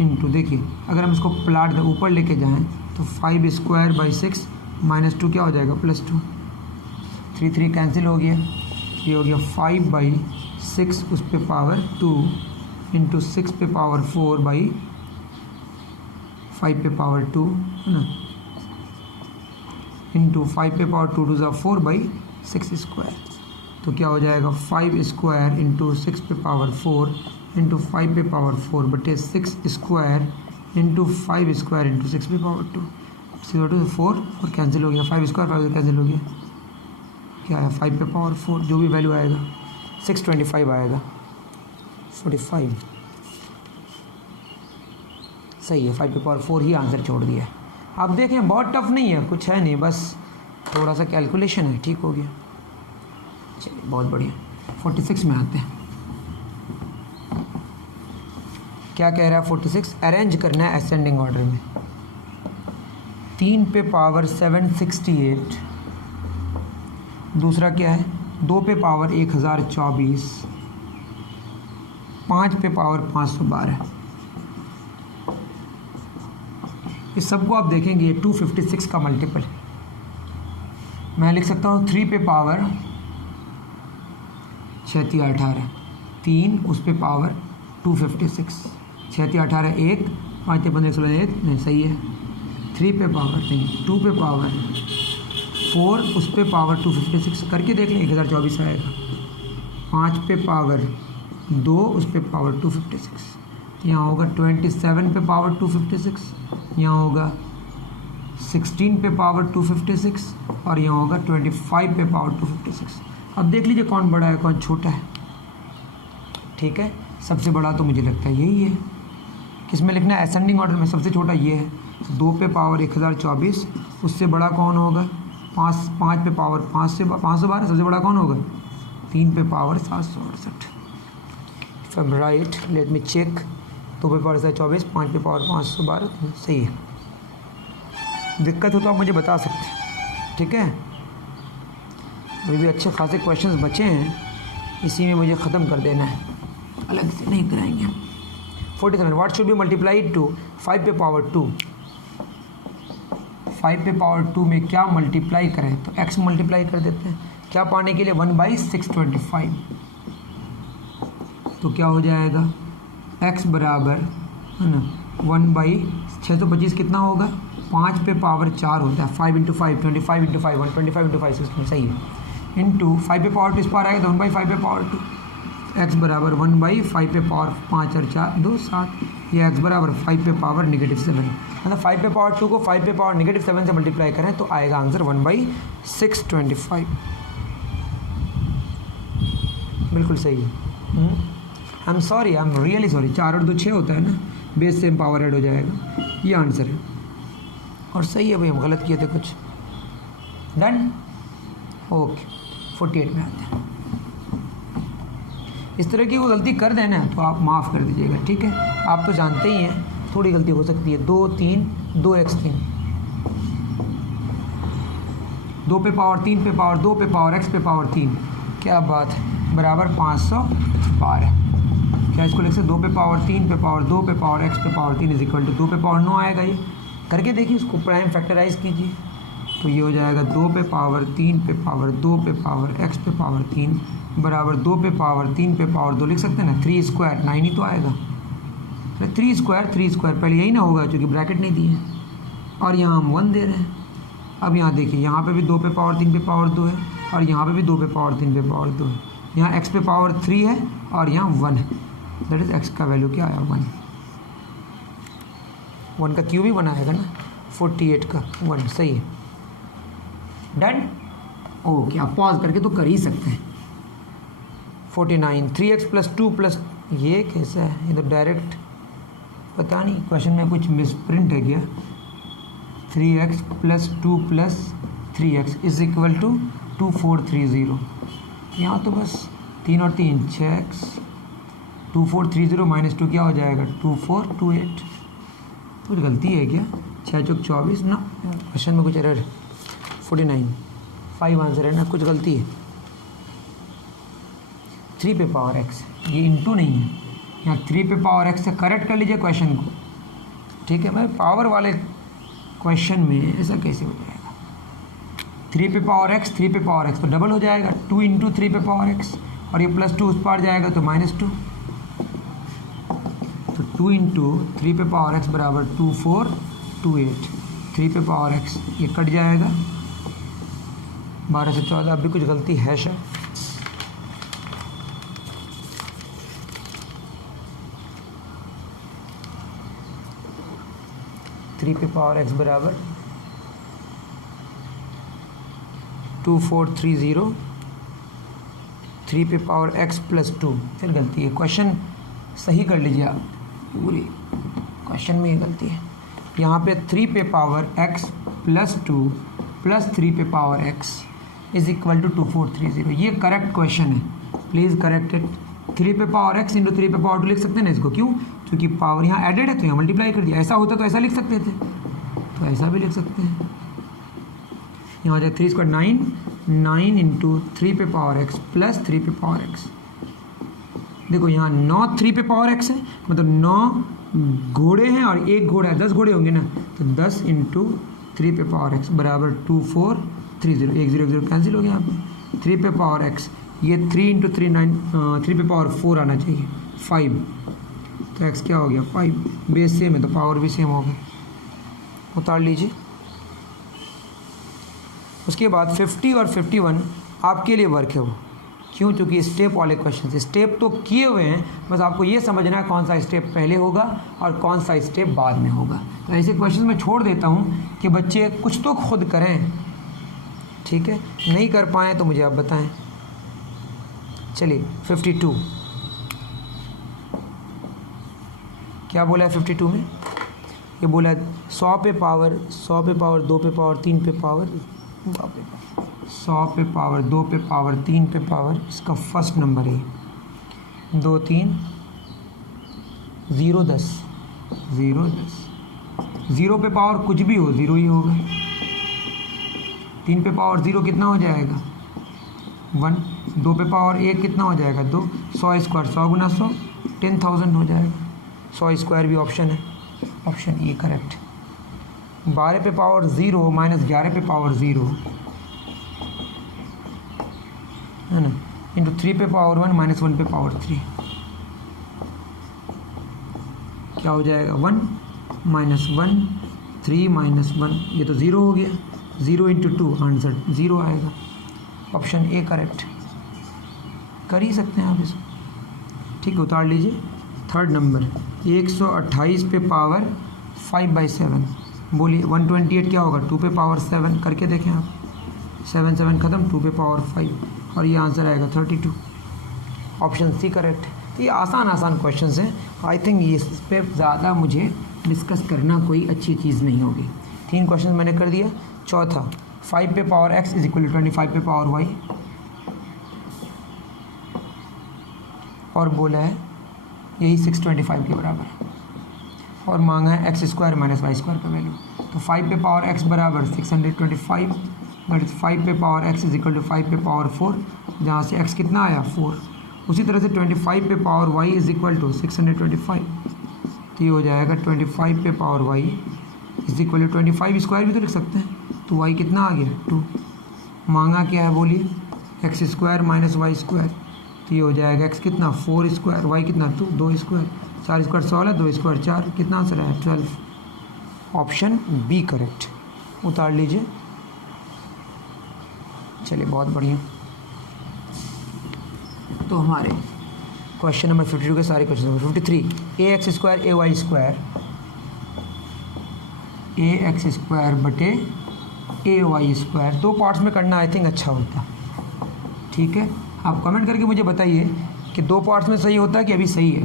इंटू, देखिए अगर हम इसको प्लाट दें ऊपर लेके जाएँ तो 5 स्क्वायर बाई 6 -2 क्या हो जाएगा +2, 3 3 कैंसिल हो गया, ये हो गया 5/6 उस पे पावर 2 इंटू 6 पे पावर 4 बाई 5 पे पावर 2 है ना, इंटू 5 पे पावर 2 2 ज़ा 4/6 स्क्वायर, तो क्या हो जाएगा 5 स्क्वायर इंटू 6 पे पावर 4 इंटू 5 पे पावर 4 बटे 6 स्क्वायर इंटू 5 स्क्वायर इंटू 6 पे पावर 2, 4 और कैंसिल हो गया, 5 स्क्वायर 5 कैंसिल हो गया, क्या है 5 पे पावर 4 जो भी वैल्यू आएगा 625 आएगा, 45 सही है। 5 पे पावर 4 ही आंसर छोड़ दिया है। आप देखें बहुत टफ नहीं है, कुछ है नहीं, बस थोड़ा सा कैलकुलेशन है, ठीक हो गया। चलिए बहुत बढ़िया। 46 में आते हैं, क्या कह रहा है 46, अरेंज करना है असेंडिंग ऑर्डर में। 3 पे पावर 768, दूसरा क्या है 2 पे पावर 1024, 5 पे पावर 512। इस सबको आप देखेंगे 256 का मल्टीपल है। मैं लिख सकता हूँ 3 पे पावर 3618, 3 उस पे पावर 256, 3618 1, 5 15 16 1 नहीं सही है। 3 पे पावर नहीं, 2 पे पावर 4 उस पे पावर 256 करके देख लें 1024 आएगा। 5 पे पावर 2 उस पे पावर 256, यहाँ होगा 27 पे पावर 256, यहाँ होगा 16 पे पावर 256 और यहाँ होगा 25 पे पावर 256। अब देख लीजिए कौन बड़ा है कौन छोटा है। ठीक है, सबसे बड़ा तो मुझे लगता है यही है। किसमें लिखना है? असेंडिंग ऑर्डर में। सबसे छोटा ये है, 2 पे पावर 1024। उससे बड़ा कौन होगा? 5 पे पावर 512। सबसे बड़ा कौन होगा? 3 पे power 768। If I am right let me check. 2 पे पावर 24, 5 पे पावर 512, सही है। दिक्कत हो तो आप मुझे बता सकते हैं, ठीक है। अभी भी अच्छे खासे क्वेश्चंस बचे हैं, इसी में मुझे ख़त्म कर देना है, अलग से नहीं कराएंगे हम। 47 what should be multiplied to 5 पे पावर 2। 5 पे पावर 2 में क्या मल्टीप्लाई करें? तो x मल्टीप्लाई कर देते हैं। क्या पाने के लिए? 1/625। तो क्या हो जाएगा? x बराबर है ना 1/625 कितना होगा? 5 पे पावर 4 होता है। 5 × 5 25 × 5 125 × 5 16, सही है। इंटू 5 पे पावर 2 इस पार आएगा तो 1/5 पे पावर 2। x बराबर 1/5 पे पावर 5 और 4 2 7। ये x बराबर 5 पे पावर -7। मतलब 5 पे पावर 2 को 5 पे पावर -7 से मल्टीप्लाई करें तो आएगा आंसर 1/625। बिल्कुल सही है। I am sorry, I am really sorry. 4 और 2 6 होता है ना, बेस से पावर ऐड हो जाएगा। ये आंसर है और सही है भाई, हम गलत किए थे कुछ। Done, okay. 48 में आते हैं। इस तरह की वो गलती कर देना तो आप माफ़ कर दीजिएगा, ठीक है। आप तो जानते ही हैं थोड़ी गलती हो सकती है। 2 3 2x3 2 पे पावर 3 पे पावर 2 पे पावर x पे पावर 3, क्या बात है, बराबर 512। क्या इसको लिख सकते? 2 पे पावर 3 पे पावर 2 पे पावर x पे पावर 3 = 2 पे पावर 9 आएगा। ये करके देखिए, इसको प्राइम फैक्टराइज कीजिए तो ये हो जाएगा 2 पे पावर 3 पे पावर 2 पे पावर x पे पावर 3 बराबर 2 पे पावर 3 पे पावर 2 लिख सकते हैं ना। 3 स्क्वायर 9 ही तो आएगा। 3 स्क्वायर पहले यही ना होगा क्योंकि ब्रैकेट नहीं दिए हैं और यहाँ हम 1 दे रहे हैं। अब यहाँ देखिए, यहाँ पे भी 2 पे पावर 3 पे पावर 2 है और यहाँ पे भी 2 पे पावर 3 पे पावर 2 है। यहाँ x पे पावर 3 है और यहाँ 1 है। दैट इज x का वैल्यू क्या आया? 1 का क्यूब ही 1 आएगा ना। 48 का 1, सही है। Done, okay. आप पॉज करके तो कर ही सकते हैं। 49 3x + 2 + ये कैसा है? ये तो डायरेक्ट पता नहीं, क्वेश्चन में कुछ मिसप्रिंट है क्या? 3x + 2 + 3x = 2430। यहाँ तो बस 3 और 3 6x। 2430 - 2 क्या हो जाएगा? 2428। कुछ गलती है क्या? 6 × 24 ना, क्वेश्चन में कुछ एरर है। 49 5 आंसर है ना, कुछ गलती है। 3 पे पावर x, ये इंटू नहीं है, यहाँ 3 पे पावर x से करेक्ट कर लीजिए क्वेश्चन को, ठीक है। मैं पावर वाले क्वेश्चन में ऐसा कैसे हो जाएगा? 3 पे पावर x 3 पे पावर x तो डबल हो जाएगा, 2 × 3 पे पावर x और ये +2 उस पार जाएगा तो -2। तो 2 × 3 पे पावर x बराबर 2428। 3 पे पावर x ये कट जाएगा, 12 से 14। अब भी कुछ गलती है शायद। थ्री पे पावर x बराबर 2430। 3 पे पावर x + 2, फिर गलती है। क्वेश्चन सही कर लीजिए आप, पूरी क्वेश्चन में ये गलती है। यहाँ पे 3 पे पावर x + 2 + 3 पे पावर x = 2430। ये करेक्ट क्वेश्चन है, प्लीज़ करेक्ट इट। 3 पे पावर x × 3 पे पावर 2 लिख सकते हैं ना इसको, क्यों? क्योंकि पावर यहाँ एडेड है तो यहाँ मल्टीप्लाई कर दिया। ऐसा होता तो ऐसा लिख सकते थे, तो ऐसा भी लिख सकते हैं। यहाँ हो जाए 3 स्क्वायर 9 × 3 पे पावर x + 3 पे पावर x। देखो यहाँ 9 3 पे पावर x है, मतलब 9 घोड़े हैं और 1 घोड़ा है, 10 घोड़े होंगे ना, तो 10 × 3 पे पावर x बराबर 2430। 1 0 1 0 कैंसिल हो गया यहाँ पे। 3 पे पावर x, ये 3 × 3 9, 3 पे पावर 4 आना चाहिए 5, तो x क्या हो गया 5। बेस सेम है तो पावर भी सेम होगा, उतार लीजिए। उसके बाद 50 और 51 आपके लिए वर्क है वो, क्यों? क्योंकि स्टेप वाले क्वेश्चन, स्टेप तो किए हुए हैं, बस आपको ये समझना है कौन सा स्टेप पहले होगा और कौन सा स्टेप बाद में होगा। तो ऐसे क्वेश्चन मैं छोड़ देता हूँ कि बच्चे कुछ तो खुद करें, ठीक है? नहीं कर पाएँ तो मुझे आप बताएं। चलिए 52 क्या बोला है 52 में? ये बोला है 100 पे पावर 2 पे पावर 3 पे पावर 100 पे पावर 2 पे पावर 3 पे पावर, इसका फर्स्ट नंबर है 2 3 0 10 0 10। 0 पे पावर कुछ भी हो 0 ही होगा। 3 पे पावर 0 कितना हो जाएगा 1। 2 पे पावर 1 कितना हो जाएगा 2। 100 स्क्वायर 100 गुना 100 10,000 हो जाएगा। 100 स्क्वायर भी ऑप्शन है, ऑप्शन ए करेक्ट। 12 पे पावर 0 माइनस 11 पे पावर 0 है ना, इंटू 3 पे पावर 1 माइनस 1 पे पावर 3 क्या हो जाएगा 1 माइनस 1 3 माइनस 1, ये तो 0 हो गया। 0 इंटू 2 आंसर 0 आएगा, ऑप्शन ए करेक्ट। कर ही सकते हैं आप इसको, ठीक है? उतार लीजिए। थर्ड नंबर 128 पे पावर 5/7, बोलिए 128 क्या होगा 2 पे पावर 7, करके देखें आप। 7 7 ख़त्म, 2 पे पावर 5 और ये आंसर आएगा 32, ऑप्शन सी करेक्ट। तो ये आसान क्वेश्चन हैं, आई थिंक इस पर ज़्यादा मुझे डिस्कस करना कोई अच्छी चीज़ नहीं होगी। 3 क्वेश्चन मैंने कर दिया। चौथा 5 पे power x is equal to 25 पे पावर y, और बोला है यही 625 के बराबर, और मांगा है x square minus Y square का वैल्यू। तो 5 पे पावर x बराबर 625, दैट इज 5 पे power x is equal to 5 पे पावर 4, जहाँ से x कितना आया 4। उसी तरह से 25 पे power y is equal to 625, तो ये हो जाएगा 25 पे power y is equal to 25 square भी तो लिख सकते हैं, तो y कितना आ गया 2। मांगा क्या है बोलिए x square minus Y square, तो ये हो जाएगा x कितना 4 स्क्वायर, y कितना 2 स्क्वायर, 4 स्क्वायर 16, 2 स्क्वायर 4, कितना आंसर है 12, ऑप्शन बी करेक्ट। उतार लीजिए। चलिए बहुत बढ़िया। तो हमारे क्वेश्चन नंबर 52 के सारे क्वेश्चन नंबर 53 ax स्क्वायर ए वाई स्क्वायर ax स्क्वायर बटे ए वाई स्क्वायर 2 पार्ट्स में करना आई थिंक अच्छा होता, ठीक है? आप कमेंट करके मुझे बताइए कि 2 पार्ट्स में सही होता है कि अभी सही है।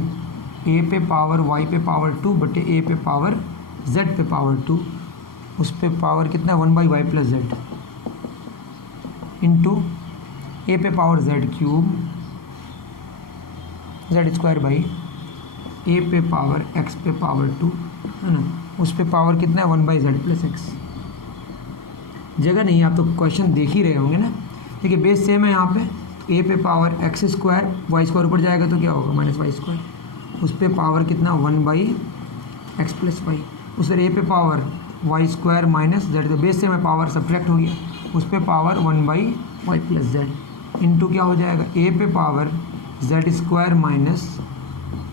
a पे पावर y पे पावर 2 बटे a पे पावर z पे पावर 2, उस पे पावर कितना 1/y plus z into a पे power z cube z square by a पे पावर x पे पावर 2 है ना, उस पे पावर कितना है 1/z प्लस x। जगह नहीं, आप तो क्वेश्चन देख ही रहे होंगे ना। देखिए बेस सेम है यहाँ पे, तो a पे power x square y square ऊपर जाएगा तो क्या होगा माइनस वाई स्क्वायर, उस पे पावर कितना 1/x प्लस वाई, उस पर a पे power y square minus z, तो बेस सेम है पावर सब्ट्रैक्ट हो गया, उस पे power 1/y plus z into क्या हो जाएगा a पे power z square minus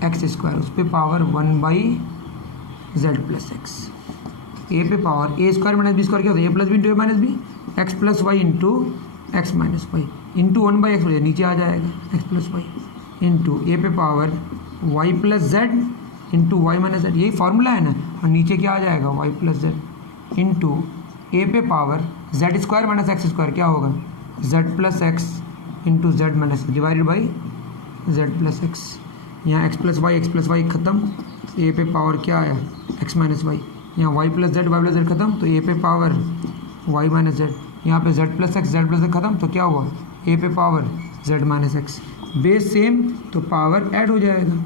x square, उस पे power 1/z plus x। a पे power a square minus b square क्या होता है a plus b into a minus b, x plus Y into x minus y into 1/x हो जाए, नीचे आ जाएगा x plus Y into a पे power y plus z into y minus z, यही फार्मूला है ना, और नीचे क्या आ जाएगा y plus z into a पे power z square minus x square क्या होगा z plus x into Z minus divided by z plus x. यहाँ x प्लस वाई ख़त्म, a पे पावर क्या आया x माइनस वाई, यहाँ y प्लस जेड ख़त्म, तो a पे पावर y माइनस जेड, यहाँ पे z प्लस एक्स ख़त्म, तो क्या हुआ a पे power z minus x. Base same तो पावर ऐड हो जाएगा,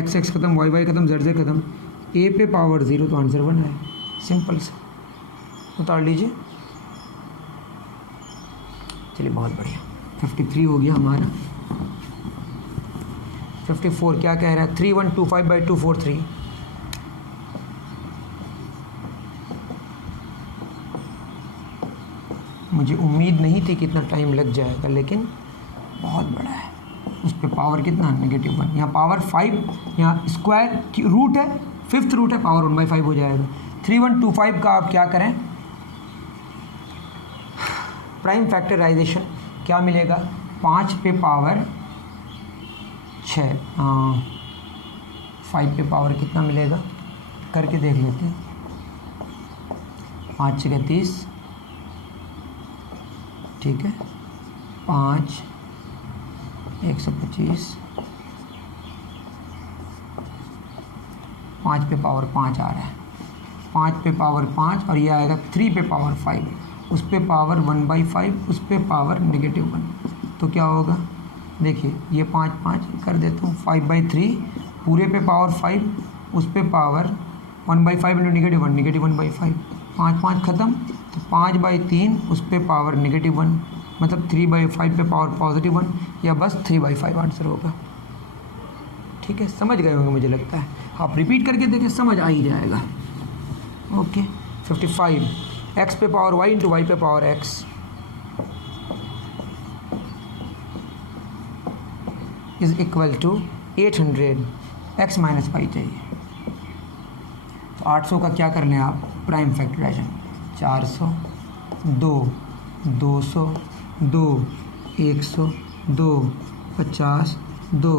x ख़त्म y ख़त्म z ख़त्म, a पे पावर 0 तो आंसर 1 है, सिंपल सा। उतार लीजिए। चलिए बहुत बढ़िया, 53 हो गया हमारा। 54 क्या कह रहा है 3125/243, मुझे उम्मीद नहीं थी कि इतना टाइम लग जाएगा, लेकिन बहुत बड़ा है। उस पर पावर कितना -1, यहाँ पावर 5, यहाँ स्क्वायर की रूट है, 5th रूट है, पावर 1/5 हो जाएगा। 3125 का आप क्या करें प्राइम फैक्टराइजेशन क्या मिलेगा, 5 पे पावर 6, 5 पे पावर कितना मिलेगा करके देख लेते हैं। 5 6 30, ठीक है, 5 125, 5 पे पावर 5 आ रहा है, 5 पे पावर 5 और ये आएगा 3 पे पावर 5, उस पे पावर 1/5, उस पे पावर -1, तो क्या होगा, देखिए ये 5 5 कर देता हूँ, 5/3 पूरे पे पावर 5, उस पे पावर 1/5 इंटू -1, -1/5, 5 5 ख़त्म, तो 5/3 उस पे पावर -1, मतलब 3/5 पे पावर +1, या बस 3/5 आंसर होगा। ठीक है, समझ गए होंगे मुझे लगता है। आप रिपीट करके देखिए, समझ आ ही जाएगा। ओके, 55 x पे पावर y इंटू y पे power x is equal to 800, x minus y चाहिए। तो 800 का क्या कर लें आप, प्राइम फैक्टराइजेशन, 400, 2, 200, 2, 100, 2, 50, 2,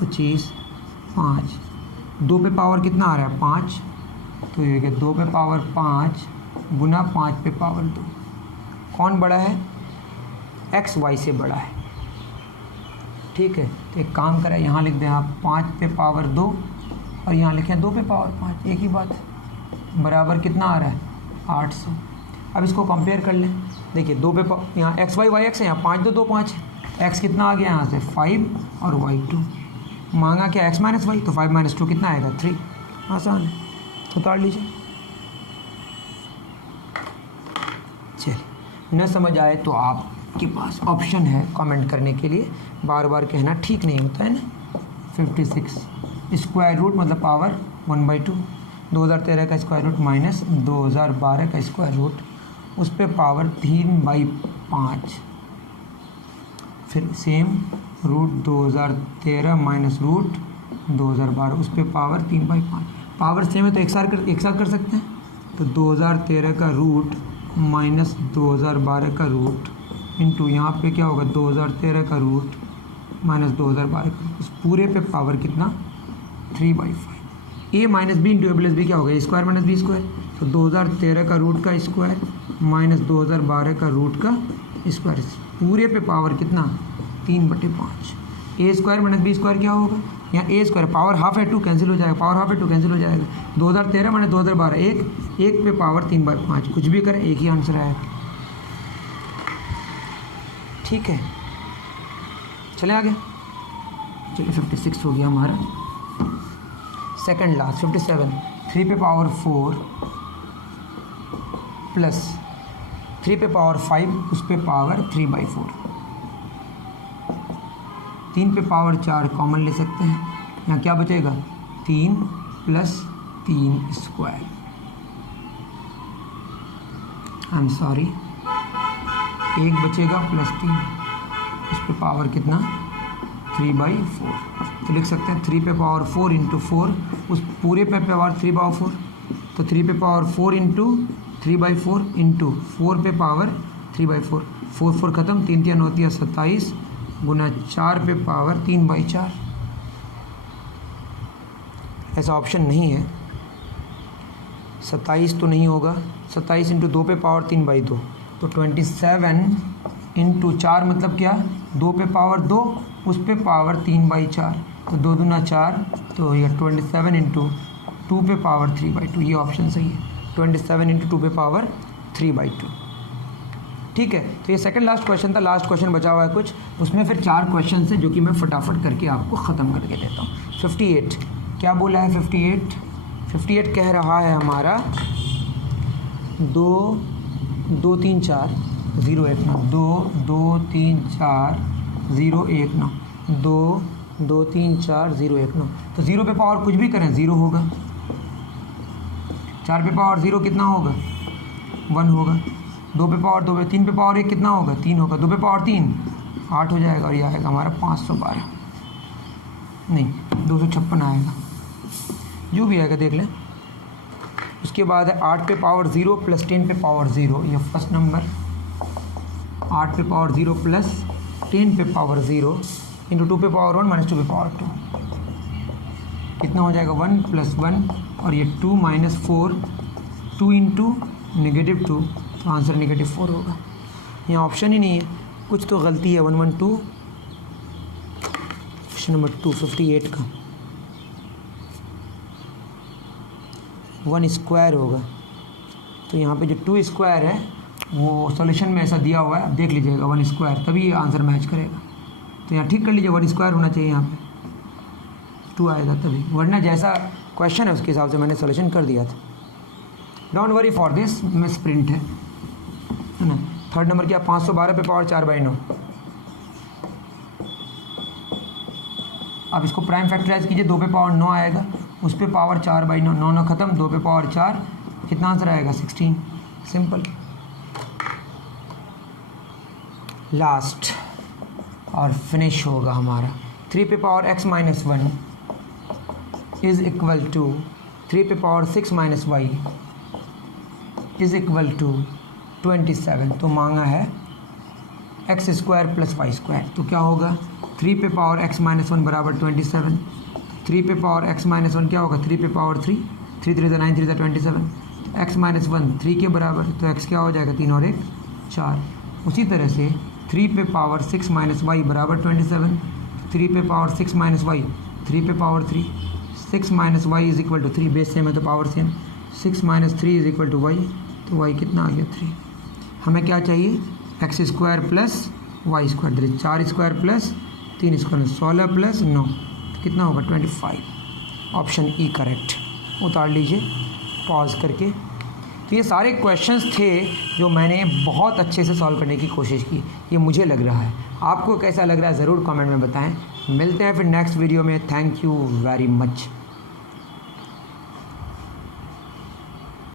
25, 5, 2 पे पावर कितना आ रहा है, 5, तो ये 2 पे पावर 5 गुना 5 पे पावर 2, कौन बड़ा है, x y से बड़ा है। ठीक है, तो एक काम करें, यहाँ लिख दें आप 5 पे पावर 2 और यहाँ लिखें 2 पे पावर 5, एक ही बात है, बराबर कितना आ रहा है, 800। अब इसको कंपेयर कर लें, देखिए 2 पे यहाँ x y y x है, यहाँ 5 2 2 5, x कितना आ गया यहाँ से 5 और y 2, मांगा क्या x माइनस वाई, तो 5 माइनस 2 कितना आएगा 3, आसान है, तो उतार लीजिए। चलिए, न समझ आए तो आपके पास ऑप्शन है कमेंट करने के लिए, बार बार कहना ठीक नहीं होता है ना। 56 स्क्वायर रूट मतलब पावर 1/2, 2013 का स्क्वायर रूट माइनस 2012 का स्क्वायर रूट, उस पर पावर 3/5, फिर सेम रूट 2013 माइनस रूट 2012, उस पर पावर 3/5, पावर सेम है तो एक साथ कर सकते हैं। तो 2013 का रूट माइनस 2012 का रूट इंटू यहाँ पे क्या होगा, 2013 का रूट माइनस 2012 का, उस पूरे पे पावर कितना 3/5। ए माइनस बी इंटू ए प्लस बी क्या होगा, ए स्क्वायर माइनस बी स्क्वायर, तो 2013 का रूट का स्क्वायर माइनस 2012 का रूट का स्क्वायर, पूरे पे पावर कितना 3/5। ए स्क्वायर माइनस बी स्क्वायर क्या होगा, यहाँ ए स्क्वायर पावर हाफ है 2 कैंसिल हो जाएगा, पावर हाफ है 2 कैंसिल हो जाएगा, 2013 माइनस 2012 एक पे पावर 3/5, कुछ भी करें एक ही आंसर आएगा। ठीक है, चले आगे, चलिए 56 हो गया हमारा। सेकंड लास्ट 57, 3 पे पावर 4 प्लस 3 पे पावर 5, उस पे पावर 3/4, 3 पे पावर 4 कॉमन ले सकते हैं, यहाँ क्या बचेगा 3 plus 3 square, I am sorry 1 बचेगा प्लस 3, उस पे पावर कितना 3/4, तो लिख सकते हैं 3 पे पावर 4 इंटू 4, उस पूरे पे पावर 3/4, तो 3 पे पावर 4 इंटू 3/4 इंटू 4 पे पावर 3/4, 4 4 ख़त्म, 3 3 होती है 27 गुना 4 पे पावर 3/4। ऐसा ऑप्शन नहीं है, 27 तो नहीं होगा, 27 इंटू 2 पे पावर 3/2, तो 27 इंटू 4 मतलब क्या 2 पे पावर 2, उस पे पावर 3/4, तो 2 दूना 4, तो ये 27 इंटू 2 पे पावर 3/2, ये ऑप्शन सही है, 27 इंटू 2 पे पावर 3/2। ठीक है, तो ये सेकंड लास्ट क्वेश्चन था, लास्ट क्वेश्चन बचा हुआ है कुछ, उसमें फिर 4 क्वेश्चन है जो कि मैं फटाफट करके आपको ख़त्म करके देता हूँ। 58 क्या बोला है, 58 कह रहा है हमारा 2 2 3 4 0 1 9, 2 2 3 4 0 1 9, 2 2 3 4 0 1 9, तो 0 पे पावर कुछ भी करें 0 होगा, 4 पे पावर 0 कितना होगा 1 होगा, 2 पे पावर 2 पे 3 पे पावर 1 कितना होगा 3 होगा, 2 पे पावर 3 8 हो जाएगा, और ये आएगा हमारा 512 नहीं 256 आएगा, जो भी आएगा देख लें। उसके बाद है 8 पे पावर 0 प्लस 10 पे पावर 0, ये फर्स्ट नंबर, 8 पे पावर 0 प्लस 10 पे पावर 0 इंटू 2 पे पावर 1 माइनस 2 पे पावर 2, कितना हो जाएगा 1 + 1 और ये 2 - 4, 2 इंटू -2, तो आंसर -4 होगा। यहाँ ऑप्शन ही नहीं है, कुछ तो गलती है। 112 क्वेश्चन नंबर 258 का 1 स्क्वायर होगा, तो यहाँ पे जो 2 स्क्वायर है वो सॉल्यूशन में ऐसा दिया हुआ है, आप देख लीजिएगा 1 स्क्वायर, तभी ये आंसर मैच करेगा। तो यहाँ ठीक कर लीजिए, 1 स्क्वायर होना चाहिए, यहाँ पे 2 आएगा तभी, वरना जैसा क्वेश्चन है उसके हिसाब से मैंने सॉल्यूशन कर दिया था। Don't worry for this, miss print है ना। थर्ड नंबर क्या, 512 पे पावर 4/9। अब इसको प्राइम फैक्टराइज कीजिए, 2 पे पावर 9 आएगा, उस पे पावर 4/9, 9 9 खत्म, 2 पे पावर 4, कितना आंसर आएगा 16। सिंपल। लास्ट और फिनिश होगा हमारा 3 पे power x - 1 is equal to 3 पे power 6 - y is equal to 27। तो मांगा है x² + y², तो क्या होगा 3 पे पावर x - 1 बराबर 27, 3 पे पावर x - 1 क्या होगा 3 पे पावर 3, 3 3 9 3 27, x - 1 3 के बराबर, तो x क्या हो जाएगा 3 और 1 4। उसी तरह से 3 पे पावर 6 - y बराबर 27, 3 पे पावर 6 - y 3 पे power 3, 6 - y is equal to 3, base same है तो power same, 6 - 3 is equal to y, तो y कितना आ गया 3। हमें क्या चाहिए x² + y², 4 square plus 3 square 16 + 9, तो कितना होगा 25। Option E correct. उतार लीजिए पॉज करके। तो ये सारे क्वेश्चंस थे जो मैंने बहुत अच्छे से सॉल्व करने की कोशिश की, ये मुझे लग रहा है। आपको कैसा लग रहा है ज़रूर कमेंट में बताएं। मिलते हैं फिर नेक्स्ट वीडियो में। Thank you very much.